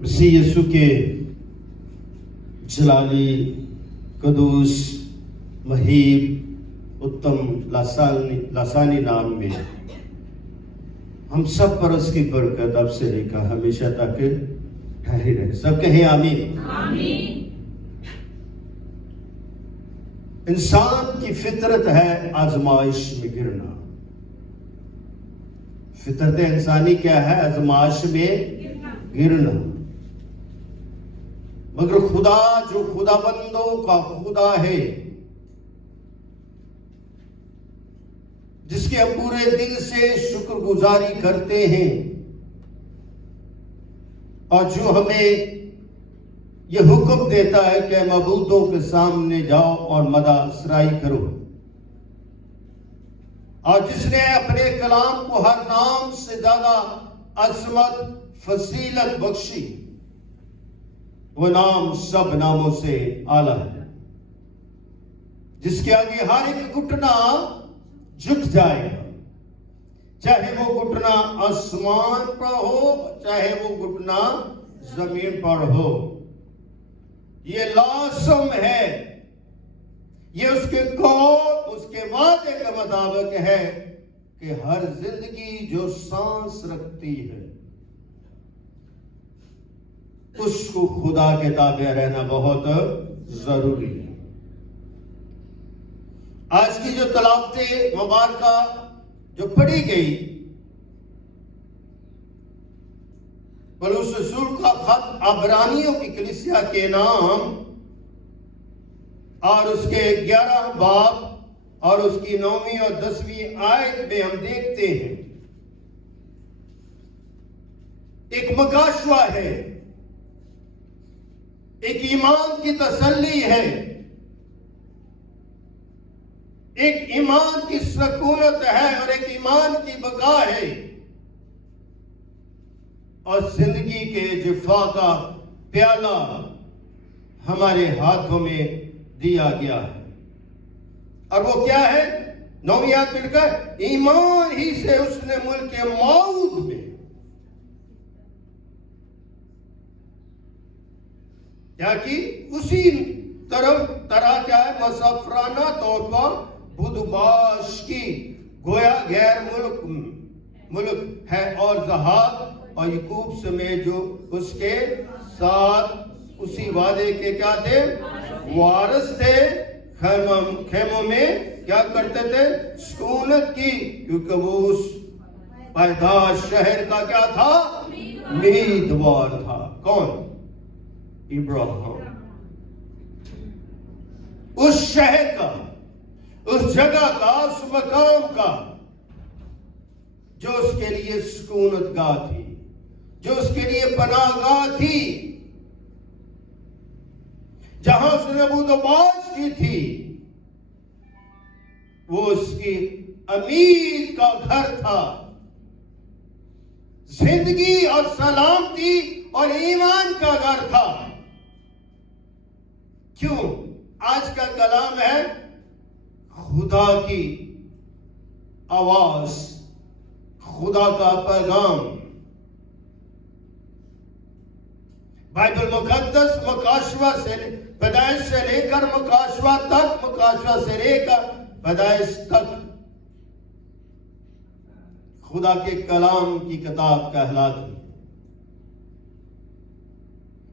मसीह यीशु के जलाली कदूस महीब उत्तम लासानी नाम में हम सब पर उसकी बरकत अब से लेकर हमेशा तक ठहरी रहे। सब कहें आमीन। आमीन। इंसान की फितरत है आजमाइश में गिरना। फितरत इंसानी क्या है? आजमाइश में गिरना। मगर खुदा जो खुदाबंदों का खुदा है, जिसके हम पूरे दिल से शुक्रगुजारी करते हैं और जो हमें यह हुक्म देता है कि मबूदों के सामने जाओ और मदासराई करो, और जिसने अपने कलाम को हर नाम से ज्यादा अजमत फसीलत बख्शी, वो नाम सब नामों से आला है, जिसके आगे हर एक घुटना झुक जाएगा, चाहे वो घुटना आसमान पर हो, चाहे वो घुटना जमीन पर हो। ये लाज़िम है, ये उसके कौल, उसके वादे के मुताबिक है कि हर जिंदगी जो सांस रखती है उसको खुदा के ताबे रहना बहुत जरूरी है। आज की जो तलावते मुबारका जो पढ़ी गई, पौलुस रसूल का खत अब्रानियों की कलीसिया के नाम और उसके 11 बाब और उसकी 9वीं और 10वीं आयत में हम देखते हैं एक मकाशवा है, एक ईमान की तसल्ली है, एक ईमान की सकूनत है और एक ईमान की बका है, और जिंदगी के जिफा का प्याला हमारे हाथों में दिया गया है। और वो क्या है? 9वीं आयत मिलकर, ईमान ही से उसने मुल्क के मौत में क्या की? उसी तरह क्या है? मसफराना तौर पर बुदबाश की, गोया गैर मुल्क है और जहाद और यकूब समेत जो उसके साथ उसी वादे के क्या थे? वारिस थे। खेमों में क्या करते थे? सुकूनत की, क्योंकि वो उस पैदाश शहर का क्या था? उम्मीदवार था। कौन? इब्राहिम। उस शहर का, उस जगह का, उस मकाम का जो उसके लिए सुकूनत गाह थी, जो उसके लिए पनाहगाह थी, जहां उसने बुदबाश की थी, वो उसकी उम्मीद का घर था। जिंदगी और सलामती और ईमान का घर था। क्यों? आज का कलाम है खुदा की आवाज, खुदा का पैगाम। बाइबल मुकद्दस मकाशवा से, पैदाइश से लेकर मकाशवा तक, मकाशवा से लेकर पैदाइश तक खुदा के कलाम की किताब कहलाती,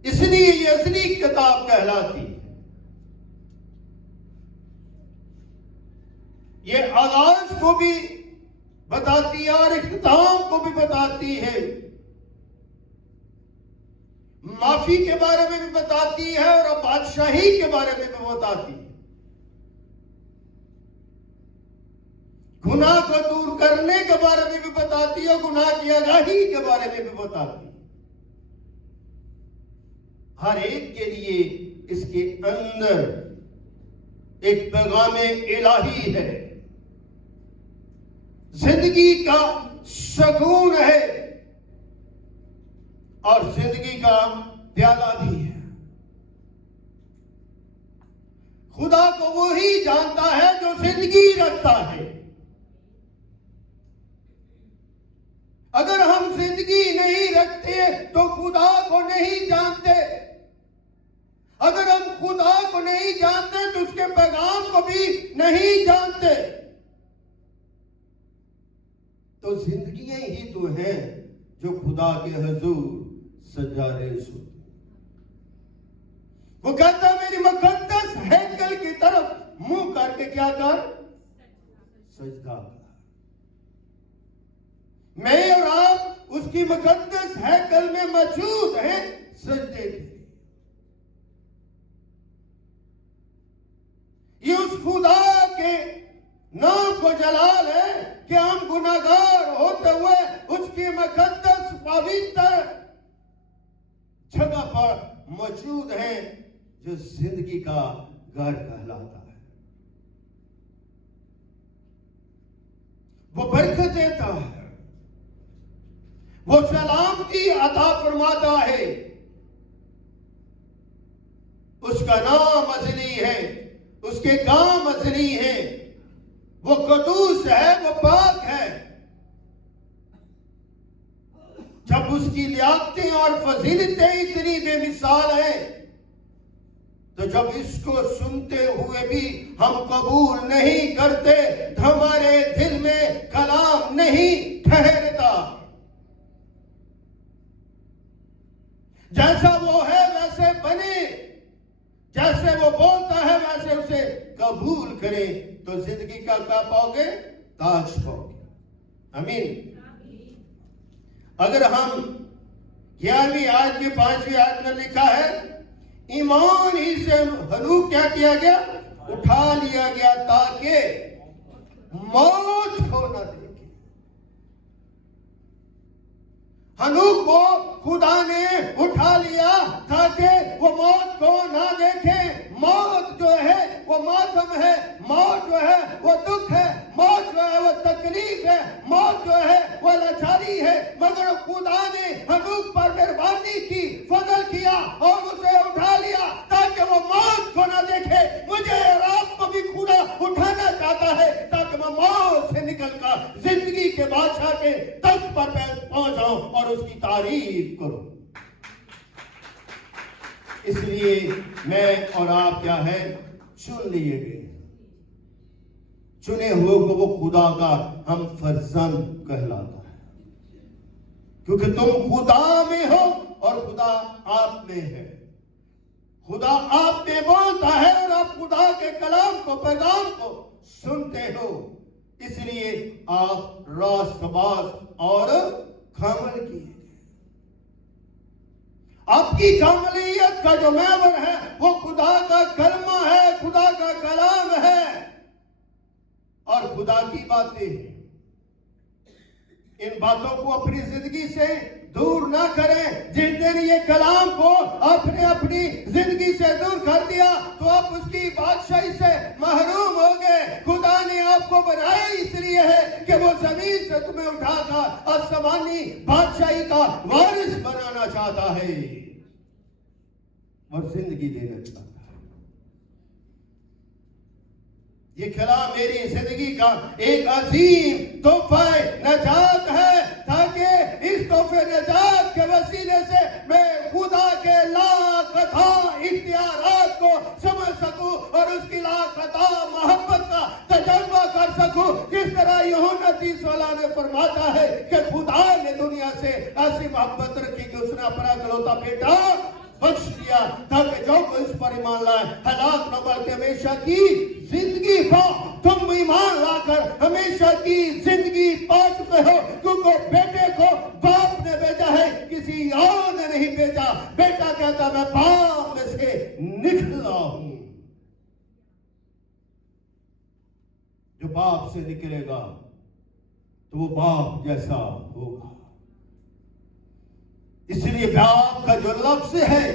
इसलिए ये असली किताब कहलाती। ये आगाज को भी बताती है और इख्तिताम को भी बताती है, माफी के बारे में भी बताती है और बादशाही के बारे में भी बताती है, गुनाह को दूर करने के बारे में भी बताती है, गुनाह की आगाही के बारे में भी बताती है। हर एक के लिए इसके अंदर एक पैगाम इलाही है, जिंदगी का सुकून है और जिंदगी का प्याला भी है। खुदा को वो ही जानता है जो जिंदगी रखता है। अगर हम जिंदगी जिंदगी नहीं रखते तो खुदा को नहीं जानते। अगर हम खुदा को नहीं जानते तो उसके पैगाम को भी नहीं जानते। तो जिंदगियां ही तो हैं जो खुदा के हजूर सजारे सुनते। वो कहता मेरी मुकद्दस हैकल की तरफ मुंह करके क्या कर, सजदा कर। मैं और आप उसकी मुकद्दस हैकल में मौजूद हैं सजदे के लिए। ये उस खुदा के नाम को जलाल है कि हम गुनाहगार होते हुए उसकी मुकद्दस पवित्र जगह पर मौजूद हैं जो जिंदगी का घर कहलाता है। वो बरकत देता है, वो सलामती अता फरमाता है। उसका नाम अज़ली है, उसके काम अज़ली है। वो कदूस है, वो पाक है। जब उसकी लियाकतें और फजीलतें इतनी बेमिसाल हैं, तो जब इसको सुनते हुए भी हम कबूल नहीं करते तो हमारे दिल में कलाम नहीं ठहरता। जैसा वो है वैसे बने, जैसे वो बोलता है वैसे उसे कबूल करें, तो जिंदगी का क्या पाओगे, ताज पाओगे। आमीन। अगर हम 11वीं आयत के 5वीं आयत में लिखा है, ईमान ही से हनूक क्या किया गया, उठा लिया गया ताकि मौत हो न देखे। हनूक को खुदा ने उठा लिया ताकि वो मौत को ना देखे। मौत जो है वो मातम है, मौत जो है वो दुख है, मौत जो है वो तकलीफ है, मौत जो है वो लाचारी है। मगर खुदा ने हनूक पर मेहरबानी की, फजल किया और उसे उठा लिया ताकि वो मौत को ना देखे। मुझे और आपको भी खुदा उठाना चाहता है ताकि मैं मौत से निकलकर जिंदगी के बादशाह के तख्त पर पहुंच जाऊं और उसकी तारीफ करूं। इसलिए मैं और आप क्या है, चुन लिए गए। चुने हुए को वो खुदा का हम फर्जंद कहलाता है, क्योंकि तुम खुदा में हो और खुदा आप में है। खुदा आप में बोलता है और आप खुदा के कलाम को, पैगाम को सुनते हो। इसलिए आप रास्तबाज और कामल किए। आपकी कामलियत का जो महवर है वो खुदा का कलमा है, खुदा का कलाम है और खुदा की बातें हैं। इन बातों को अपनी जिंदगी से दूर ना करें। जिस दिन ये कलाम को आपने अपनी जिंदगी से दूर कर दिया तो आप उसकी बादशाही से महरूम हो गए। खुदा ने आपको बनाया इसलिए है कि वो जमीन से तुम्हें उठाकर आसमानी बादशाही का वारिस बनाना चाहता है और जिंदगी देना चाहता है। ये कलाम मेरी जिंदगी का एक अजीम तोहफा नजात है, ताकि इस तोहफे नजात के वसीले से मैं खुदा के लाखता इख्तियारात को समझ सकूं और उसकी लाखता मोहब्बत का तजर्बा कर सकूं। जिस तरह यूहन्ना 30 में फरमाता है कि खुदा ने दुनिया से ऐसी मोहब्बत रखी कि उसने अपना इकलौता बेटा बख्श दिया ताकि जो कोई इस पर ईमान लाए हलाक न बल्कि हमेशा की जिंदगी पाओ। तुम ईमान लाकर हमेशा की जिंदगी पा चुके हो, क्योंकि बेटे को बाप ने भेजा है, किसी और ने नहीं भेजा। बेटा कहता मैं बाप में से निकला हूं। जो बाप से निकलेगा तो वो बाप जैसा होगा। इसलिए बाप का जो लफ्ज है,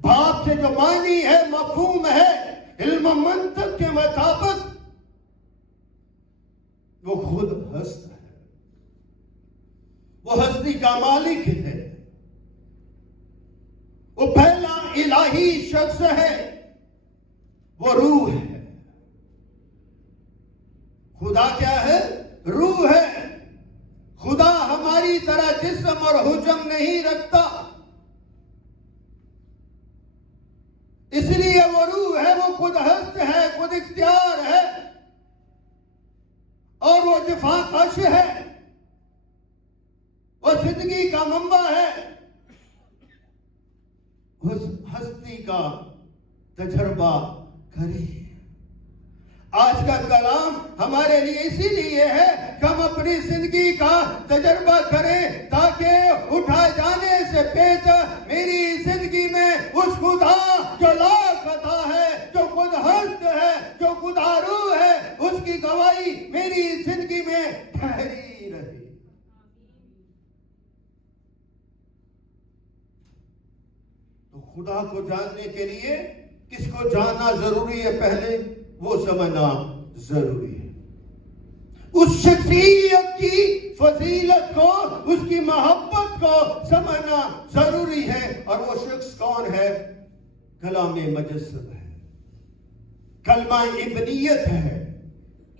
बाप से जो मानी है, मफहूम है, इल्म मंतक के मुताबिक वो खुद हस्त है, वो हस्ती का मालिक है, वो पहला इलाही शख्स है, वो रूह है। खुदा क्या है? रूह है। खुदा हमारी तरह जिस्म इल्म और हुजम नहीं रखता। इसलिए वो रूह है, वो खुद हस्त है, खुद इख्तियार है और वो जिफाकश है, वो जिंदगी का मंबा है। उस हस्ती का तजर्बा करें। आज का कलाम हमारे लिए इसीलिए है कि हम अपनी जिंदगी का तजर्बा करें, ताकि उठा जाने से पहले मेरी जिंदगी में उस खुदा जो लापता है, जो खुद हस्त है, जो खुदारू है, उसकी गवाही मेरी जिंदगी में ठहरी रहे। तो खुदा को जानने के लिए किसको जानना जरूरी है? पहले वो समझना जरूरी है। उस शख्सियत की फजीलत को, उसकी मोहब्बत को समझना जरूरी है। और वो शख्स कौन है? कलाम मुजस्सम है, कलमा इब्नियत है,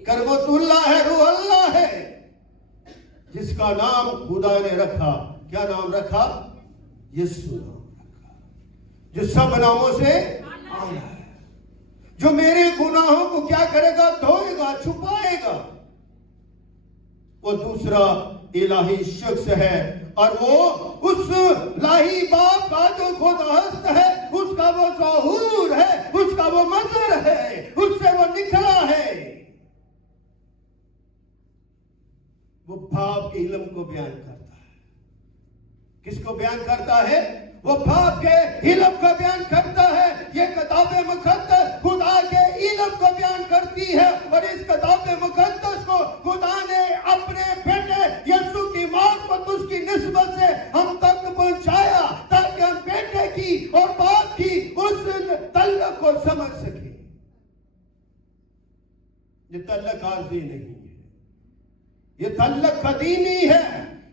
करमतुल्लाह है, रूह अल्लाह है, जिसका नाम खुदा ने रखा। क्या नाम रखा? यीशु नाम रखा, जो सब नामों से आला है, जो मेरे गुनाहों को क्या करेगा? धोएगा, छुपाएगा। वो दूसरा इलाही शख्स है और वो उस लाही बाप का जो खुद हस्त है, उसका वो ज़हूर है, उसका वो मज़हर है, उससे वो निकला है। वो बाप के इल्म को बयान करता है। किसको बयान करता है? वो बाप के इल्म को बयान करता है। ये किताब मुकद्दस खुदा के इल्म को बयान करती है और इस किताब मुकद्दस को खुदा ने अपने बेटे यीशु की मार्फत उसकी निस्बत से हम तक पहुंचाया, ताकि हम बेटे की और बाप की उस तल्लक को समझ सके। ये तल्लक आरज़ी नहीं है, ये तल्लक कदीमी है,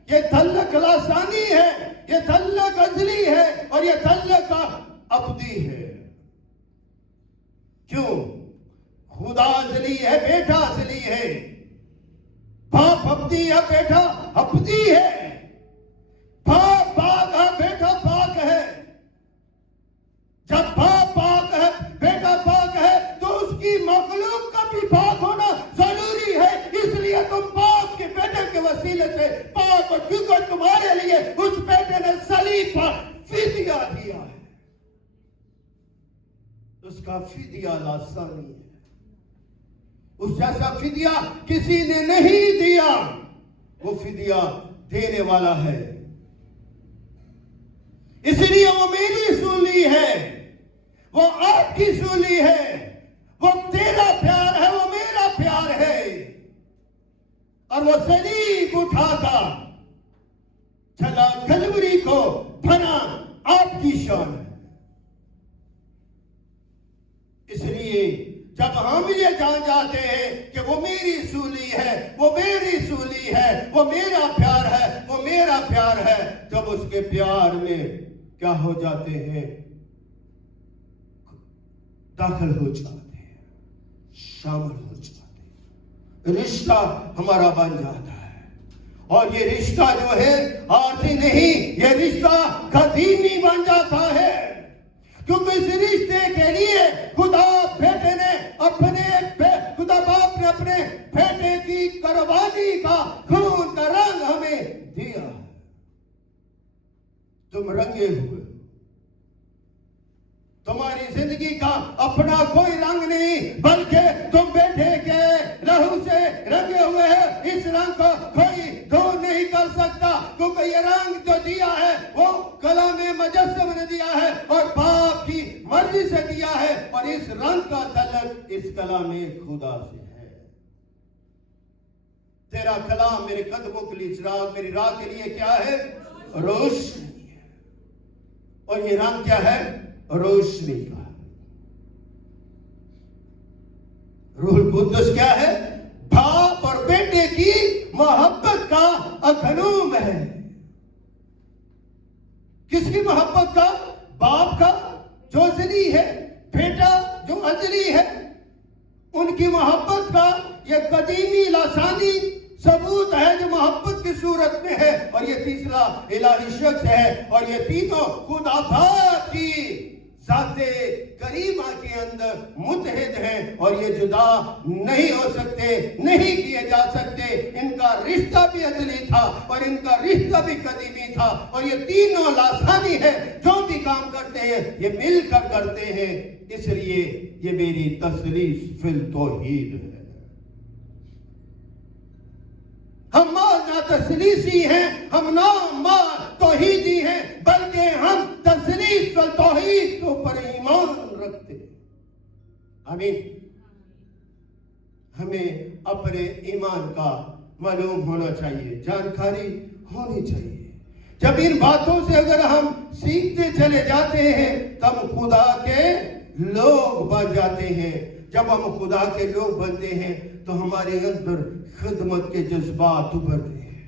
ये तल्लक लासानी है, ये तल्लक अजली है और ये तल्लक अबदी है। क्यों? खुदा अजली है, बेटा अजली है, बाप अबदी है, बेटा अबदी है, बाप पाक है, बेटा पाक है। जब बाप पाक है, बेटा पाक है, तो उसकी मखलूक का भी पाक होना जरूरी है। इसलिए तुम बाप के बेटे के वसीले से पाक हो, क्योंकि तुम्हारे लिए उस बेटे ने सलीब पर फिदिया दिया है। उसका फिदिया लासानी है, उस जैसा फिदिया किसी ने नहीं दिया। वो फिदिया देने वाला है, इसलिए वो मेरी सूली है, वो आपकी सूली है, वो तेरा प्यार है, वो मेरा प्यार है। और वो सलीब उठाता चला कलवरी को, बना आपकी शान है। इसलिए जब हम ये जान जाते हैं कि वो मेरी सूली है, वो मेरी सूली है, वो मेरा प्यार है, वो मेरा प्यार है, जब उसके प्यार में क्या हो जाते हैं? दाखिल हो जाते हैं, शामिल हो जाते हैं, रिश्ता हमारा बन जाता है। और ये रिश्ता जो है आरज़ी नहीं, ये रिश्ता कदीमी बन जाता है, क्योंकि इस रिश्ते के लिए खुदा बेटे ने खुदा बाप ने अपने बेटे की कुर्बानी का खून का रंग हमें दिया है। तुम रंगे हुए, तुम्हारी जिंदगी का अपना कोई रंग नहीं, बल्कि तुम बेटे के लहू से रंगे हुए हैं। इस रंग को कोई दूर नहीं कर सकता, क्योंकि ये रंग जो दिया है वो कलाम मुजस्सम ने दिया है और बाप की मर्जी से दिया है। और इस रंग का तल्लक इस कलाम खुदा से है। तेरा कलाम मेरे कदमों के लिए चिराग, मेरी राह के लिए क्या है? रोशनी है। और ये रंग क्या है? रोशनी का। रूहुल कुद्दुस क्या है? बाप और बेटे की मोहब्बत का अखनूम है। किसकी मोहब्बत का? बाप का जो अजली है, बेटा जो अजली है, उनकी मोहब्बत का ये कदीमी लासानी सबूत है जो मोहब्बत की सूरत में है, और ये तीसरा इलाही शख्स है, और ये तीनों खुदा बाप की ज़ाते करीमा के अंदर मुतहिद हैं, और ये जुदा नहीं हो सकते, नहीं किए जा सकते। इनका रिश्ता भी अज़ली था और इनका रिश्ता भी कदीमी था, और ये तीनों लासानी है, जो भी काम करते हैं ये मिलकर करते हैं। इसलिए ये मेरी तसलीस फिल तौहीद है। हम ना तसलीसी हैं, हम ना तौहीदी हैं, बल्कि हम तसलीस व तौहीद के ऊपर ईमान रखते हैं। आमीन। हमें अपने ईमान का मालूम होना चाहिए, जानकारी होनी चाहिए। जब इन बातों से अगर हम सीखते चले जाते हैं तब खुदा के लोग बन जाते हैं। जब हम खुदा के लोग बनते हैं तो हमारे अंदर खिदमत के जज्बात उभरते हैं।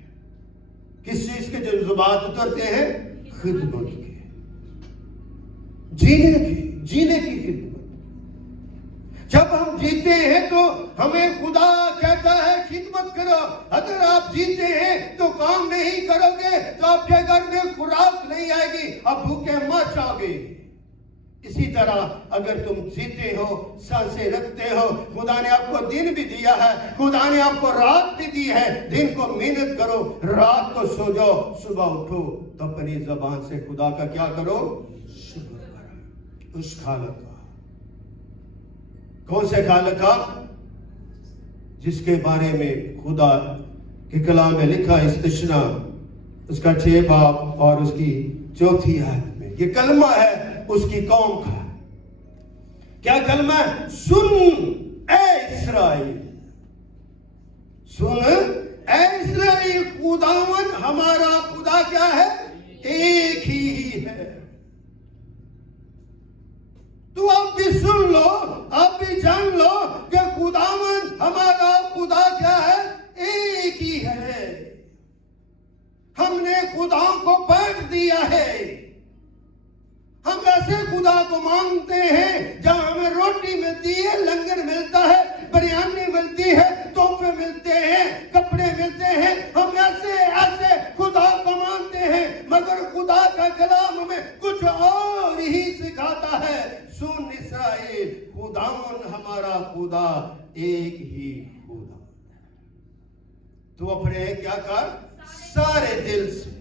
किस चीज के जज्बात उतरते हैं? खिदमत के, जीने की खिदमत। जब हम जीते हैं तो हमें खुदा कहता है खिदमत करो। अगर आप जीते हैं तो काम नहीं करोगे तो आपके घर में खुराक नहीं आएगी, आप भूखे मर जाओगे। इसी तरह अगर तुम जीते हो, सांसें रखते हो, खुदा ने आपको दिन भी दिया है, खुदा ने आपको रात भी दी है। दिन को मेहनत करो, रात को सो जाओ, सुबह उठो तो अपनी जबान से खुदा का क्या करो? शुक्र करो। उस खालिक का, कौन से खालिक का? जिसके बारे में खुदा के कलाम में लिखा इस्तिशना उसका 6 बाब और उसकी 4थी आयत में ये कलमा है उसकी कौम का। क्या कलमा है? सुन ए इस्राएल, सुन ए इस्राएल, खुदावन हमारा खुदा क्या है? एक ही है। तो आप भी सुन लो, आप भी जान लो कि खुदावन हमारा खुदा क्या है? एक ही है। हमने खुदा को बांट दिया है। हम ऐसे खुदा को मांगते हैं जहां हमें रोटी मिलती है, लंगर मिलता है, बिरयानी मिलती है, तोहफे मिलते हैं, कपड़े मिलते हैं। हम ऐसे खुदा को मांगते हैं, मगर खुदा का कलाम हमें कुछ और ही सिखाता है। सुन इस्राएल, खुदावन हमारा खुदा एक ही खुदा। तो अपने क्या कर? सारे दिल से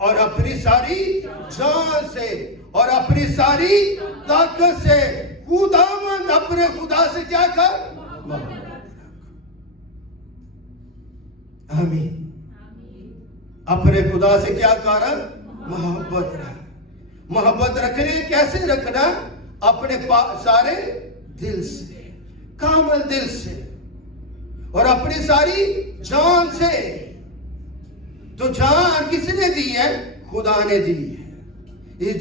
और अपनी सारी जान से और अपनी सारी ताकत से खुदावन अपने खुदा से क्या कर? आमीन। अपने खुदा से क्या कर? मोहब्बत रख। मोहब्बत रखने कैसे रखना? अपने सारे दिल से, कामल दिल से और अपनी सारी जान से। तो जान किसने दी है? खुदा ने दी है। ये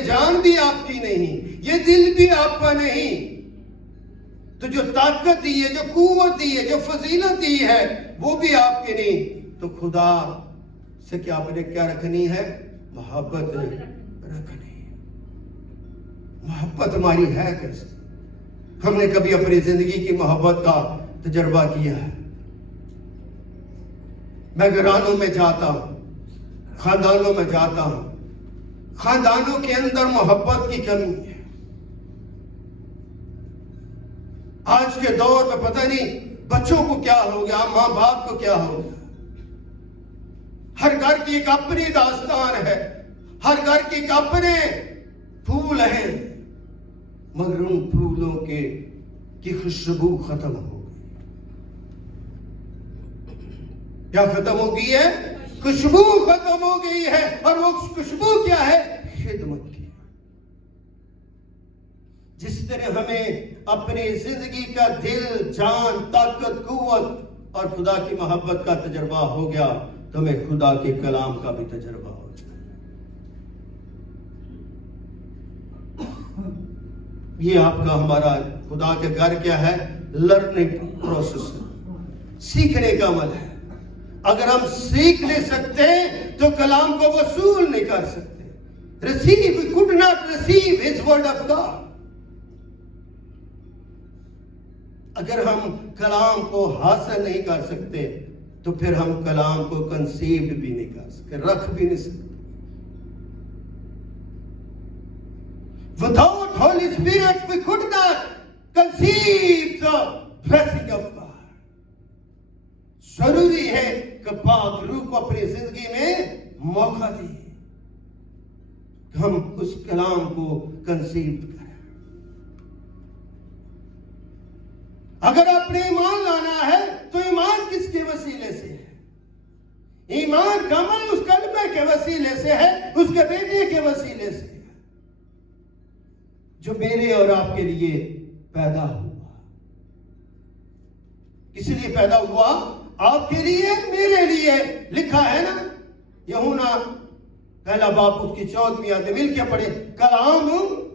जान भी आपकी नहीं, ये दिल भी आपका नहीं। तो जो ताकत दी है, जो कुव्वत दी है, जो फजीलत दी है, वो भी आपकी नहीं। तो खुदा से क्या आपने क्या रखनी है? मोहब्बत रखनी है। मोहब्बत हमारी है कैसे? हमने कभी अपनी जिंदगी की मोहब्बत का तजर्बा किया है? मैं घरानों में जाता हूं, खानदानों में जाता हूं, खानदानों के अंदर मोहब्बत की कमी है। आज के दौर में पता नहीं बच्चों को क्या हो गया, मां बाप को क्या हो गया। हर घर की एक अपनी दास्तान है, हर घर की एक अपने फूल हैं, मगर उन फूलों की खुशबू खत्म हो गई। क्या खत्म हो गई है? खुशबू खत्म हो गई है। और वो खुशबू क्या है? खिदमत की। जिस तरह हमें अपनी जिंदगी का दिल, जान, ताकत, कुव्वत और खुदा की मोहब्बत का तजर्बा हो गया, तो हमें खुदा के कलाम का भी तजर्बा हो जाए। ये आपका हमारा खुदा के घर क्या है? लर्निंग प्रोसेस, सीखने का अमल है। अगर हम सीख नहीं सकते तो कलाम को वसूल नहीं कर सकते। Receive, we could not receive his word of God. अगर हम कलाम को हासिल नहीं कर सकते तो फिर हम कलाम को कंसीव भी नहीं कर सकते, रख भी नहीं सकते। Without Holy Spirit we could not conceive the blessing of God. जरूरी है कि पाक रूह को अपनी जिंदगी में मौका दें, हम उस कलाम को कंसीव करें। अगर अपने ईमान लाना है तो ईमान किसके वसीले से है? ईमान का अमल उस कलमे के वसीले से है, उसके बेटे के वसीले से है, जो मेरे और आपके लिए पैदा हुआ। इसलिए पैदा हुआ आपके लिए, मेरे लिए। लिखा है ना, यूहन्ना पहला बाप उसकी 14वीं आयत मिल के पढ़े, कलाम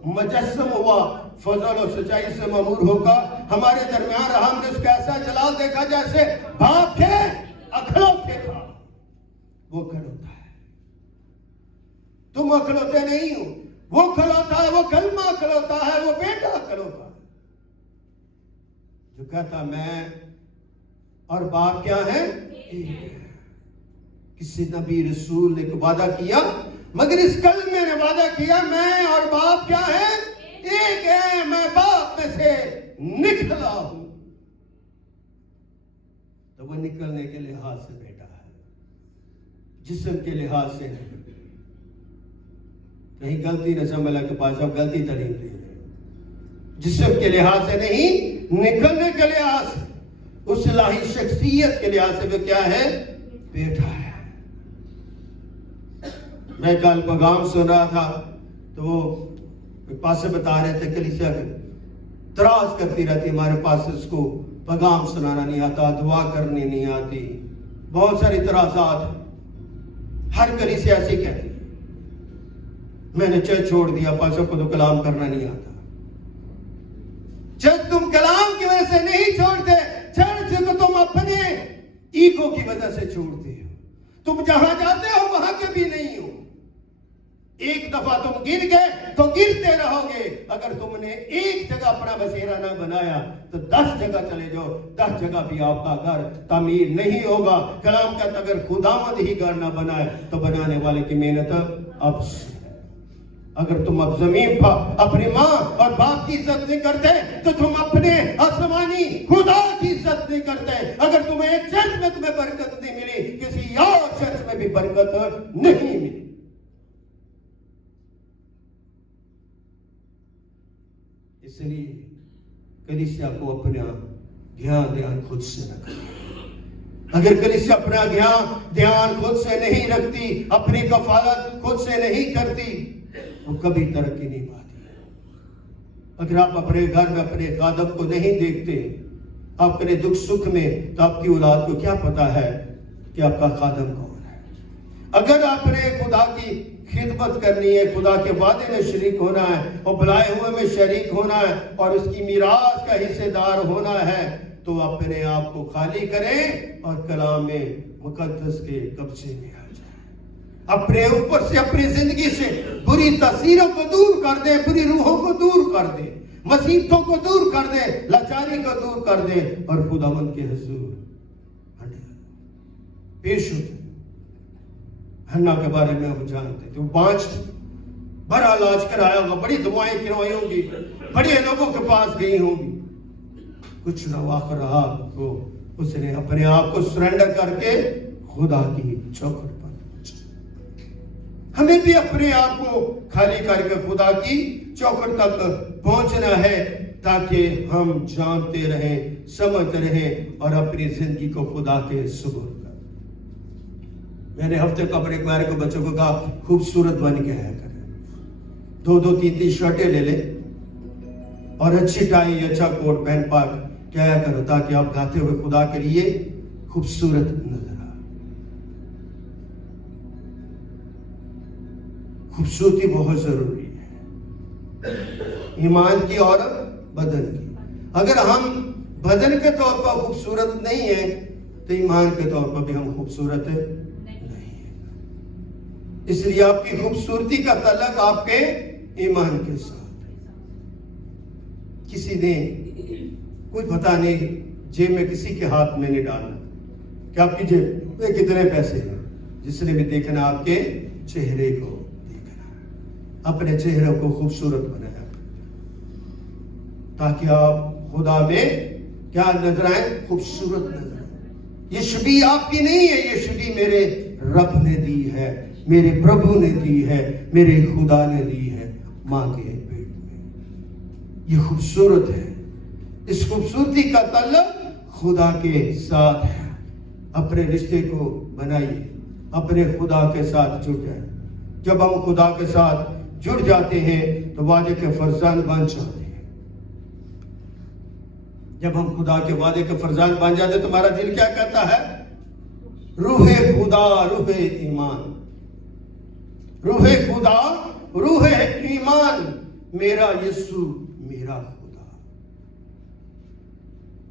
मुजस्सम हुआ, फजल और सच्चाई से ममूर होगा, हमारे दरमियान रहा, हमने उसका ऐसा जलाल देखा जैसे बाप के अखलौते था। वो खड़ोता है, तुम अखलौते नहीं हो। वो खड़ोता है, वो कलमा खड़ोता है, वो बेटा खड़ोता है, जो कहता मैं और बाप क्या है? एक है। किसी नबी रसूल ने वादा किया, मगर इस कलमे ने वादा किया मैं और बाप क्या है? एक है। मैं बाप में से निकला हूं। तो वो निकलने के लिहाज से बेटा है, जिस्म के लिहाज से नहीं। कहीं गलती न समझ के पास अब गलती तरीन दे रहे, जिस्म के लिहाज से नहीं, निकलने के लिहाज से, उस इलाही शख्सियत के लिहाज से वो क्या है? बेटा है। मैं कल पैगाम सुन रहा था तो वो पास से बता रहे थे, कलीसिया तराज करती रहती, हमारे पास इसको पैगाम सुनाना नहीं आता, दुआ करनी नहीं आती, बहुत सारी तराजात। हर कलीसिया ऐसी कहती, मैंने चर्च छोड़ दिया, पासों को तो कलाम करना नहीं आता। चर्च तुम कलाम की वजह से नहीं छोड़ते, चर्च को तुम अपने ईगो की वजह से छोड़ते हो। तुम जहां जाते हो वहां के भी नहीं हो। एक दफा तुम गिर गए तो गिरते रहोगे। अगर तुमने एक जगह अपना बसेरा ना बनाया तो 10 जगह चले जाओ, 10 जगह भी आपका घर तामीर नहीं होगा। कलाम का अगर खुदावंद ही घर ना बनाए तो बनाने वाले की मेहनत अब से। अगर तुम अब जमीन पर अपनी माँ और बाप की इज्जत नहीं करते तो तुम अपने आसमानी खुदा की इज्जत नहीं करते। अगर तुम्हें एक चर्च में तुम्हें बरकत नहीं मिली, किसी और चर्च में भी बरकत नहीं मिली। इसलिए कलीसिया को अपना ध्यान खुद से रखना। अगर कलीसिया अपना ध्यान खुद से नहीं रखती, अपनी कफालत खुद से नहीं करती, वो कभी तरक्की नहीं पाती। अगर आप अपने घर में अपने खादम को नहीं देखते, अपने दुख सुख में, तो आपकी औलाद को क्या पता है कि आपका खादम कौन है। अगर आपने खुदा की खिदमत करनी है, खुदा के वादे में शरीक होना है और बुलाए हुए में शरीक होना है और उसकी मीरास का हिस्सेदार होना है, तो अपने आप को खाली करें और कलाम में मुकद्दस के कब्जे में आ जाए। अपने ऊपर से, अपनी जिंदगी से बुरी तासीरों को दूर कर दे, बुरी रूहों को दूर कर दे, मुसीबतों को दूर कर दे, लाचारी को दूर कर दे और खुदावंद के हुजूर पेश होते। हन्ना के बारे में हम जानते थे, 5 बड़ा इलाज कराया होगा, बड़ी दवाएं करवाई होंगी, बड़े लोगों के पास गई होंगी, कुछ न वाक़ रहा तो उसने अपने आप को सरेंडर करके खुदा की चौखट पर पहुंचा। हमें भी अपने आप को खाली करके खुदा की चौखट तक पहुंचना है, ताकि हम जानते रहें, समझते रहें और अपनी जिंदगी को खुदा के सुपुर्द। मैंने हफ्ते को अपने क्वार को बच्चों को कहा, खूबसूरत बन के आया करें, 2-2, 3-3 शर्टें ले ले और अच्छी टाई, अच्छा कोट पहन पाक क्या करो, ताकि आप गाते हुए खुदा के लिए खूबसूरत नजर आए। खूबसूरती बहुत जरूरी है, ईमान की और बदन की। अगर हम बदन के तौर पर खूबसूरत नहीं है तो ईमान के तौर पर भी हम खूबसूरत नहीं है। इसलिए आपकी खूबसूरती का तल्लक आपके ईमान के साथ। किसी ने कुछ पता नहीं, जेब में किसी के हाथ में नहीं डालना कि आपकी जेब में कितने पैसे हैं। जिसने भी देखना आपके चेहरे को देखना, अपने चेहरे को खूबसूरत बनाया ताकि आप खुदा में क्या नजर आए, खूबसूरत नजर आए। ये छवि आपकी नहीं है, ये छवि मेरे रब ने दी है, मेरे प्रभु ने दी है, मेरे खुदा ने दी है मां के पेट में। ये खूबसूरत है। इस खूबसूरती का ताल्लुक खुदा के साथ है। अपने रिश्ते को बनाइए, अपने खुदा के साथ जुड़ जाए। जब हम खुदा के साथ जुड़ जाते हैं तो वादे के फरजान बन जाते हैं। जब हम खुदा के वादे के फरजान बन जाते हैं तो हमारा दिल क्या कहता है, रूहे खुदा रूहे ईमान, रूहे खुदा रूहे ईमान, मेरा यीशु मेरा खुदा,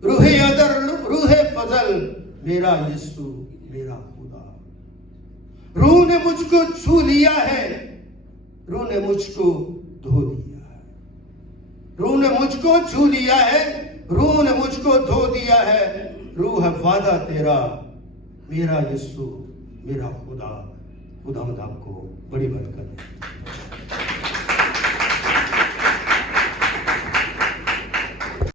रूहे अदर रूहे फजल, मेरा यीशु मेरा खुदा। रूह ने मुझको छू लिया है, रूह ने मुझको धो दिया है, रूह ने मुझको छू लिया है, रूह ने मुझको धो दिया है। रूह है वादा तेरा, मेरा यीशु मेरा खुदा। खुदा आपको बड़ी बरकत दे।